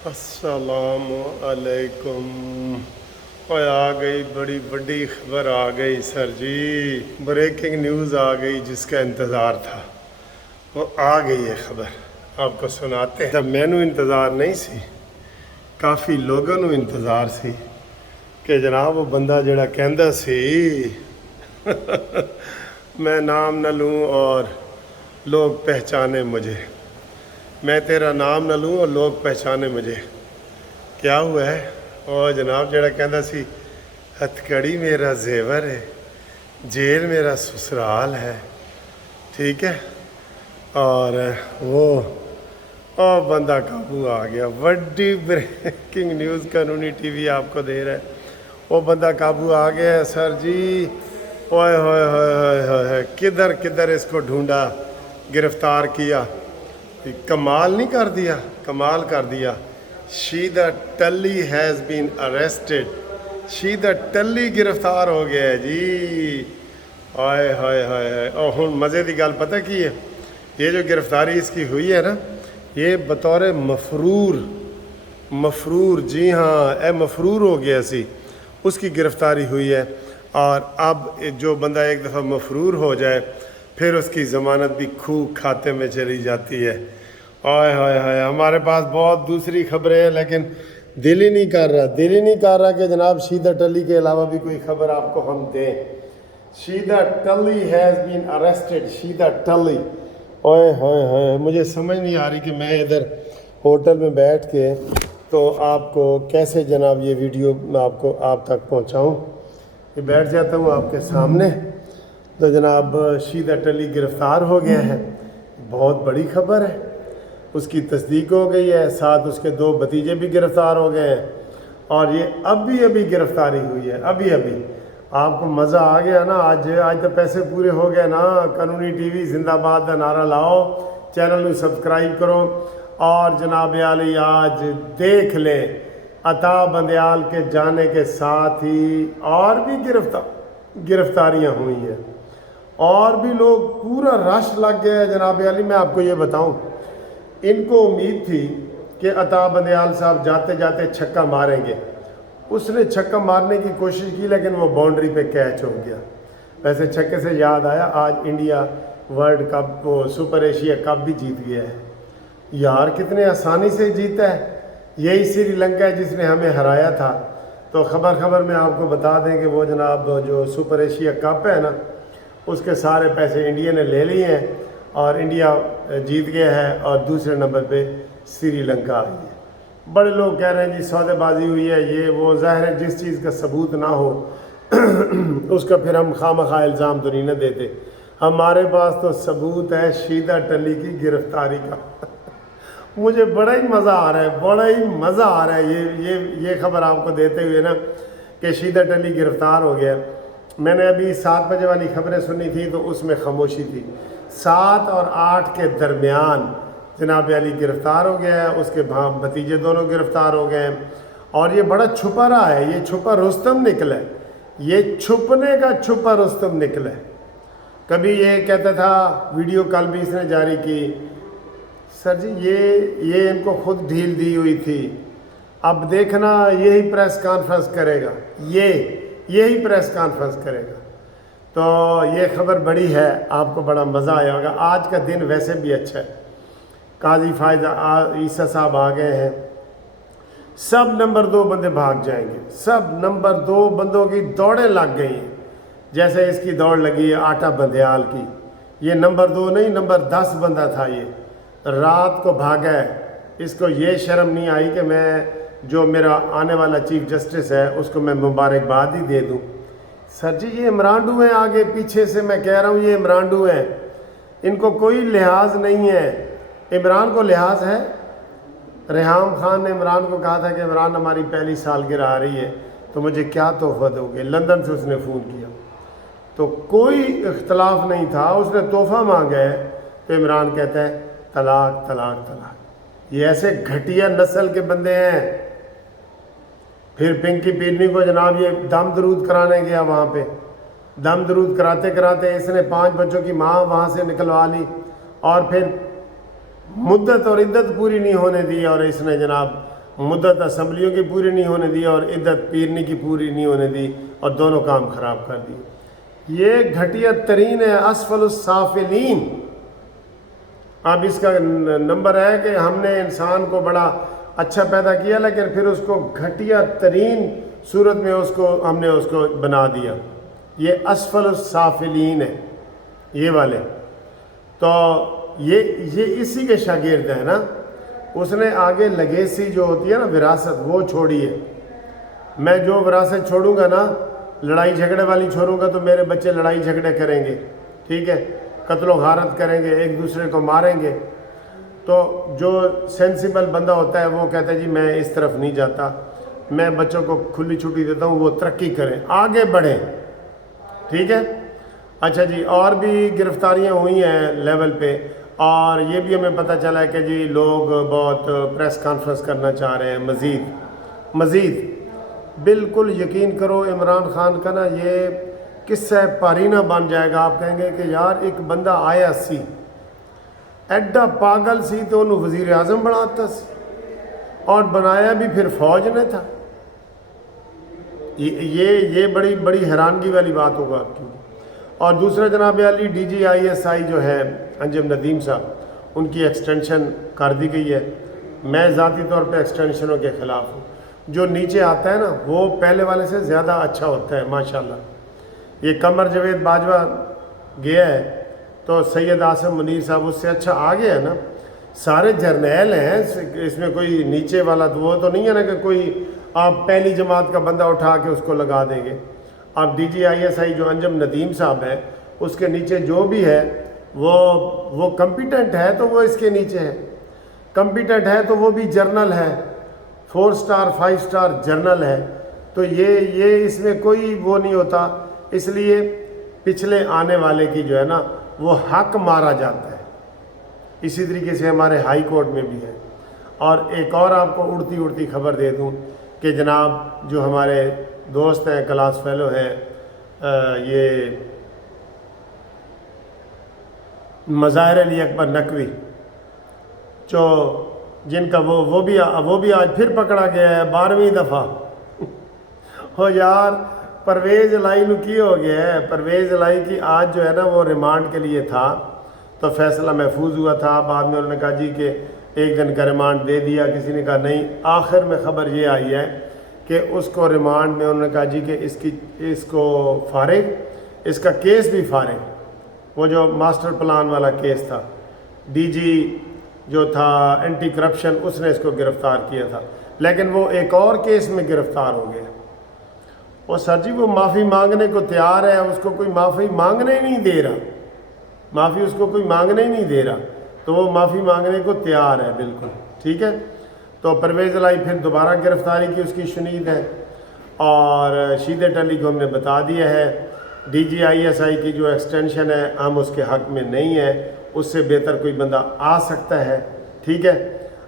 अस्सलाम अलैकुम। और आ गई बड़ी बड़ी खबर आ गई सर जी, ब्रेकिंग न्यूज़ आ गई जिसका इंतज़ार था वो आ गई है खबर, आपको सुनाते हैं। जब मैनू इंतज़ार नहीं सी, काफ़ी लोगों नू इंतज़ार सी कि जनाब वो बंदा जड़ा कहंदा सी मैं नाम न लूँ और लोग पहचाने मुझे, मैं तेरा नाम न लूँ और लोग पहचाने मुझे। क्या हुआ है? और जनाब जड़ा कहंदा सी हथकड़ी मेरा जेवर है, जेल मेरा ससुराल है, ठीक है। और वो बंदा काबू आ गया। बड़ी ब्रेकिंग न्यूज़ कानूनी टीवी आपको दे रहा है। वो बंदा काबू आ गया है सर जी। ओए होए होए होए होए, किधर किधर इसको ढूंढा, गिरफ्तार किया, कमाल नहीं कर दिया, कमाल कर दिया। शीदा टल्ली हैज़ बीन अरेस्टेड, शीदा टल्ली गिरफ्तार हो गया है जी। आए हाय हाय हाय। और हुण मज़े की गल पता की है, ये जो गिरफ्तारी इसकी हुई है ना, ये बतौर मफरूर, जी हाँ, ए मफरूर हो गया सी, उसकी गिरफ्तारी हुई है। और अब जो बंदा एक दफ़ा मफरूर हो जाए फिर उसकी ज़मानत भी खूब खाते में चली जाती है। आय हाय हाय, हमारे पास बहुत दूसरी खबरें हैं लेकिन दिल ही नहीं कर रहा कि जनाब शीदा टल्ली के अलावा भी कोई खबर आपको हम दें। शीदा टल्ली हैज़ बीन अरेस्टेड, शीदा टल्ली। ओए हाय हाय, मुझे समझ नहीं आ रही कि मैं इधर होटल में बैठ के तो आपको कैसे जनाब ये वीडियो मैं आप तक पहुंचाऊं। ये बैठ जाता हूँ आपके सामने तो जनाब शीदा टल्ली गिरफ़्तार हो गया है, बहुत बड़ी खबर है। उसकी तस्दीक हो गई है, साथ उसके 2 भतीजे भी गिरफ़्तार हो गए हैं। और ये अभी गिरफ़्तारी हुई है, अभी आपको मज़ा आ गया ना। आज तो पैसे पूरे हो गए ना। कानूनी टीवी जिंदाबाद का नारा लाओ, चैनल में सब्सक्राइब करो। और जनाब आली आज देख लें, अता बंदयाल के जाने के साथ ही और भी गिरफ्तारियाँ हुई हैं और भी लोग, पूरा रश लग गया है जनाब आली। मैं आपको ये बताऊं, इनको उम्मीद थी कि अता बंदयाल साहब जाते जाते छक्का मारेंगे। उसने छक्का मारने की कोशिश की लेकिन वो बाउंड्री पे कैच हो गया। वैसे छक्के से याद आया, आज इंडिया वर्ल्ड कप, वो सुपर एशिया कप भी जीत गया है यार। कितने आसानी से जीता है। यही श्रीलंका है जिसने हमें हराया था। तो खबर में आपको बता दें कि वो जनाब जो सुपर एशिया कप है ना, उसके सारे पैसे इंडिया ने ले लिए हैं और इंडिया जीत गया है। और दूसरे नंबर पे श्रीलंका आई है। बड़े लोग कह रहे हैं जी सौदेबाजी हुई है, ये वो। ज़ाहिर है जिस चीज़ का सबूत ना हो उसका फिर हम खामखा इल्ज़ाम तो नहीं ना देते। हमारे पास तो सबूत है शीदा टल्ली की गिरफ्तारी का मुझे बड़ा ही मज़ा आ रहा है, ये खबर आपको देते हुए ना कि शीदा टल्ली गिरफ़्तार हो गया। मैंने अभी 7 बजे वाली खबरें सुनी थी तो उसमें खामोशी थी। 7 और 8 के दरमियान जनाब अली गिरफ़्तार हो गया है, उसके भतीजे दोनों गिरफ़्तार हो गए हैं। और ये बड़ा छुपा रहा है, ये छुपा रुस्तम निकला है, ये छुपने का छुपा रुस्तम निकला है। कभी ये कहता था, वीडियो कल भी इसने जारी की, सर जी ये इनको खुद ढील दी हुई थी, अब देखना यही प्रेस कॉन्फ्रेंस करेगा, यही प्रेस कॉन्फ्रेंस करेगा। तो ये खबर बड़ी है, आपको बड़ा मज़ा आया होगा। आज का दिन वैसे भी अच्छा है। काजी फायदा ईसा साहब आ गए हैं। सब नंबर 2 बंदे भाग जाएंगे, सब नंबर 2 बंदों की दौड़ें लग गई हैं। जैसे इसकी दौड़ लगी है आटा बंदयाल की। ये नंबर 2 नहीं, नंबर 10 बंदा था। ये रात को भागा है। इसको ये शर्म नहीं आई कि मैं जो मेरा आने वाला चीफ जस्टिस है उसको मैं मुबारकबाद ही दे दूं। सर जी ये इमरान हैं आगे पीछे से, मैं कह रहा हूँ ये इमरान हैं, इनको कोई लिहाज नहीं है। इमरान को लिहाज है। रेहाम खान ने इमरान को कहा था कि इमरान हमारी पहली सालगिरह आ रही है तो मुझे क्या तोहफा दोगे। लंदन से उसने फ़ोन किया तो कोई इख्तलाफ नहीं था, उसने तोहफा मांगा है तो इमरान कहता है तलाक तलाक तलाक। ये ऐसे घटिया नस्ल के बंदे हैं। फिर पिंकी पीरनी को जनाब ये दम दरूद कराने गया, वहाँ पे दम दरूद कराते कराते इसने 5 बच्चों की माँ वहाँ से निकलवा ली और फिर मुद्दत और इद्दत पूरी नहीं होने दी और इसने जनाब مدت اسمبلیوں کی پوری نہیں ہونے دی اور عدت پیرنی کی پوری نہیں ہونے دی اور دونوں کام خراب کر دی. یہ گھٹیا ترین ہے، اسفل السافلین. اب اس کا نمبر ہے کہ ہم نے انسان کو بڑا اچھا پیدا کیا لیکن پھر اس کو گھٹیا ترین صورت میں ہم نے اس کو بنا دیا. یہ اسفل السافلین ہے یہ والے. تو یہ اسی کے شاگرد ہیں نا. اس نے آگے لیگیسی جو ہوتی ہے نا وراثت وہ چھوڑی ہے. میں جو وراثت چھوڑوں گا نا لڑائی جھگڑے والی چھوڑوں گا تو میرے بچے لڑائی جھگڑے کریں گے، ٹھیک ہے، قتل و غارت کریں گے، ایک دوسرے کو ماریں گے. تو جو سینسیبل بندہ ہوتا ہے وہ کہتا ہے جی میں اس طرف نہیں جاتا، میں بچوں کو کھلی چھٹی دیتا ہوں، وہ ترقی کریں، آگے بڑھیں. ٹھیک ہے. اچھا جی، اور بھی گرفتاریاں ہوئی ہیں لیول پہ، اور یہ بھی ہمیں پتہ چلا ہے کہ جی لوگ بہت پریس کانفرنس کرنا چاہ رہے ہیں مزید. بالکل یقین کرو عمران خان کا نا یہ قصہ پارینہ بن جائے گا. آپ کہیں گے کہ یار ایک بندہ آیا سی ایڈا پاگل سی تو انہوں وزیر اعظم بناتا سی، اور بنایا بھی پھر فوج نے تھا. یہ بڑی حیرانگی والی بات ہوگا آپ کی. اور دوسرا جناب علی DGISI جو ہے انجم ندیم صاحب، ان کی ایکسٹینشن کر دی گئی ہے. میں ذاتی طور پہ ایکسٹینشنوں کے خلاف ہوں. جو نیچے آتا ہے نا وہ پہلے والے سے زیادہ اچھا ہوتا ہے ماشاءاللہ. یہ قمر جاوید باجوہ گیا ہے تو سید عاصم منیر صاحب اس سے اچھا آگے ہے نا. سارے جرنیل ہیں، اس میں کوئی نیچے والا وہ تو نہیں ہے نا کہ کوئی آپ پہلی جماعت کا بندہ اٹھا کے اس کو لگا دیں گے. اب DGISI جو انجم ندیم صاحب ہے اس کے نیچے جو بھی ہے وہ کمپیٹنٹ ہے تو وہ اس کے نیچے ہے. کمپیٹنٹ ہے تو وہ بھی جرنل ہے، 4 سٹار 5 سٹار جرنل ہے. تو یہ اس میں کوئی وہ نہیں ہوتا. اس لیے پچھلے آنے والے کی جو ہے نا وہ حق مارا جاتا ہے. اسی طریقے سے ہمارے ہائی کورٹ میں بھی ہے. اور ایک اور آپ کو اڑتی خبر دے دوں کہ جناب جو ہمارے دوست ہیں کلاس فیلو ہیں یہ مظاہر علی اکبر نقوی جو جن کا وہ بھی آج پھر پکڑا گیا ہے 12ویں دفعہ. ہو یار پرویز الہی نو کی ہو گیا ہے. پرویز الہی کی آج جو ہے نا وہ ریمانڈ کے لیے تھا تو فیصلہ محفوظ ہوا تھا. بعد میں انہوں نے کہا جی کہ 1 دن کا ریمانڈ دے دیا، کسی نے کہا نہیں. آخر میں خبر یہ آئی ہے کہ اس کو ریمانڈ میں انہوں نے کہا جی کہ اس کو فارغ، اس کا کیس بھی فارغ. وہ جو ماسٹر پلان والا کیس تھا، DG جو تھا اینٹی کرپشن اس نے اس کو گرفتار کیا تھا، لیکن وہ ایک اور کیس میں گرفتار ہو گیا. اور سر جی وہ معافی مانگنے کو تیار ہے، اس کو کوئی معافی مانگنے ہی نہیں دے رہا. معافی اس کو کوئی مانگنے ہی نہیں دے رہا تو وہ معافی مانگنے کو تیار ہے بالکل. ٹھیک ہے. تو پرویز الہی پھر دوبارہ گرفتاری کی اس کی شنید ہے. اور شید ٹلی کو ہم نے بتا دیا ہے DGISI کی جو ایکسٹینشن ہے ہم اس کے حق میں نہیں ہے، اس سے بہتر کوئی بندہ آ سکتا ہے. ٹھیک ہے.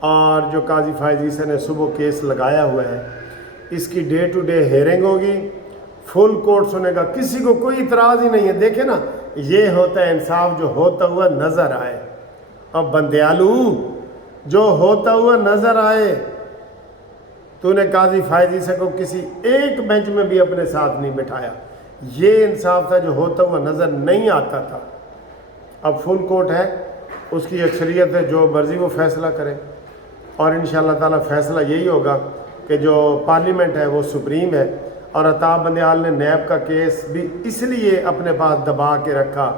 اور جو قاضی فائز عیسیٰ نے صبح کیس لگایا ہوا ہے اس کی ڈے ٹو ڈے ہیئرنگ ہوگی، فل کورٹ سنے گا، کسی کو کوئی اعتراض ہی نہیں ہے. دیکھیں نا یہ ہوتا ہے انصاف جو ہوتا ہوا نظر آئے. اب بندیالو جو ہوتا ہوا نظر آئے. تو نے قاضی فائز عیسیٰ کو کسی ایک بینچ میں بھی اپنے ساتھ نہیں بٹھایا. یہ انصاف تھا جو ہوتا ہوا نظر نہیں آتا تھا. اب فل کورٹ ہے، اس کی اکثریت ہے، جو مرضی وہ فیصلہ کرے. اور انشاءاللہ تعالی فیصلہ یہی ہوگا کہ جو پارلیمنٹ ہے وہ سپریم ہے. اور عطا بندیال نے نیب کا کیس بھی اس لیے اپنے پاس دبا کے رکھا،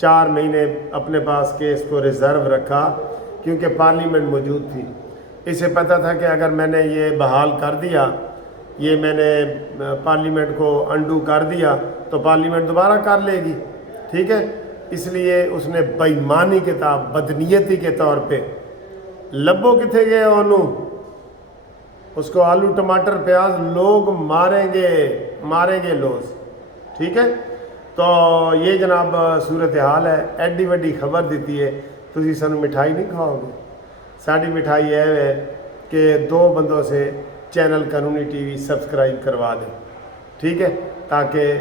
4 مہینے اپنے پاس کیس کو ریزرو رکھا کیونکہ پارلیمنٹ موجود تھی. اسے پتہ تھا کہ اگر میں نے یہ بحال کر دیا، یہ میں نے پارلیمنٹ کو انڈو کر دیا تو پارلیمنٹ دوبارہ کر لے گی. ٹھیک ہے. اس لیے اس نے بےایمانی کے بدنیتی کے طور پہ لبو کتنے گئے انہوں اس کو آلو ٹماٹر پیاز لوگ ماریں گے لوز. ٹھیک ہے. تو یہ جناب صورتحال ہے. ایڈی وڈی خبر دیتی ہے تسی سانو مٹھائی نہیں کھاؤ گے. ساری مٹھائی یہ ہے کہ 2 بندوں سے چینل قانونی ٹی وی سبسکرائب کروا دیں. ٹھیک ہے. تاکہ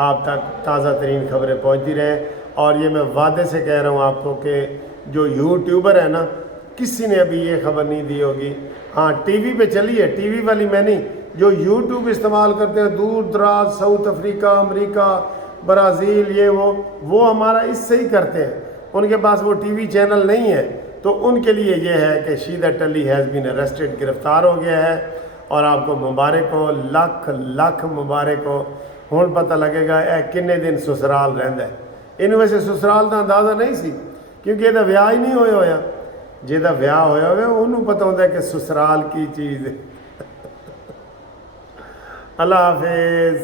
آپ تک تازہ ترین خبریں پہنچتی رہیں. اور یہ میں وعدے سے کہہ رہا ہوں آپ کو کہ جو یوٹیوبر ہے نا किसी ने अभी ये खबर नहीं दी होगी। हाँ टीवी पे चली है, टीवी वाली मैं नहीं, जो यूट्यूब इस्तेमाल करते हैं दूर दराज, साउथ अफ्रीका, अमेरिका, ब्राज़ील, ये वो हमारा इससे ही करते हैं, उनके पास वो टीवी चैनल नहीं है, तो उनके लिए ये है कि शीदत अली हैज़ बीन अरेस्टेड, गिरफ़्तार हो गया है। और आपको मुबारक हो, लख लख मुबारक हो। हुण पता लगेगा ए किन्ने दिन ससुराल रहिंदा है। इन्हूं वैसे ससुराल का अंदाज़ा नहीं सी, क्योंकि ਇਹਦਾ ਵਿਆਹ ही नहीं होया होया। ਜਿਹਦਾ ਵਿਆਹ ਹੋਇਆ ਹੋਵੇ ਉਹਨੂੰ पता होता है कि ससुराल की चीज़ है। अल्लाह हाफिज़।